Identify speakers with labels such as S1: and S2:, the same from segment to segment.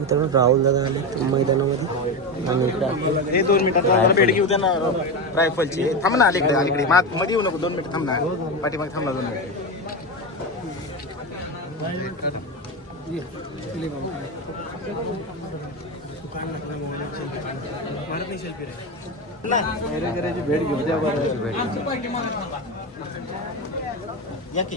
S1: मित्रांनो राहुल दादा आले मैदानामध्ये आणि इकडे आपले
S2: हे दोन मिनिटात जरा भेट घेऊ द्या ना रायफलची थांब ना अलीकडे अलीकडे. मा- मध्ये येऊ नको दोन मिनिट थांब ना. पाठीमागे थांब ना दोन मिनिट. भेट घेऊ द्या या की?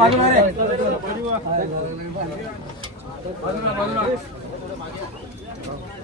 S2: बाजूला